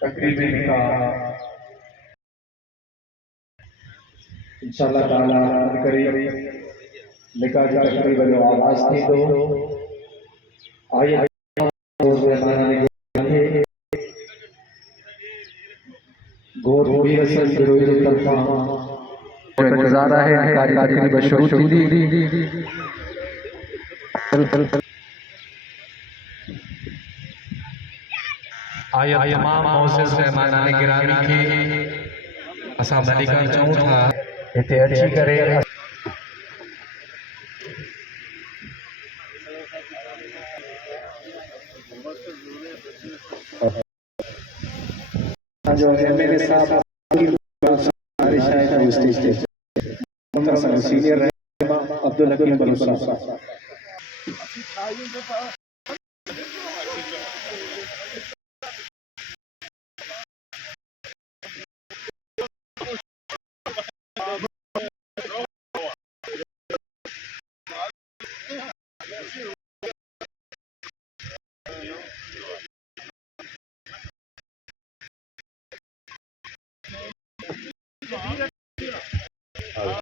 तकरीबी निकाह इंशाअल्लाह ताला करीब निकाह की तकरीब जो आवाज थी तो आइए गोद भी रसल विरोधी तरफा गुजारा है निकाह की तकरीब शुरू थी आया तमाम मोअज़्ज़िज़ मेहमानान गिरामी खे असां भलीकार चऊं था हिते अची करे जो एमएलए साहब सीनियर अब्दुल हकीम बलूच साहब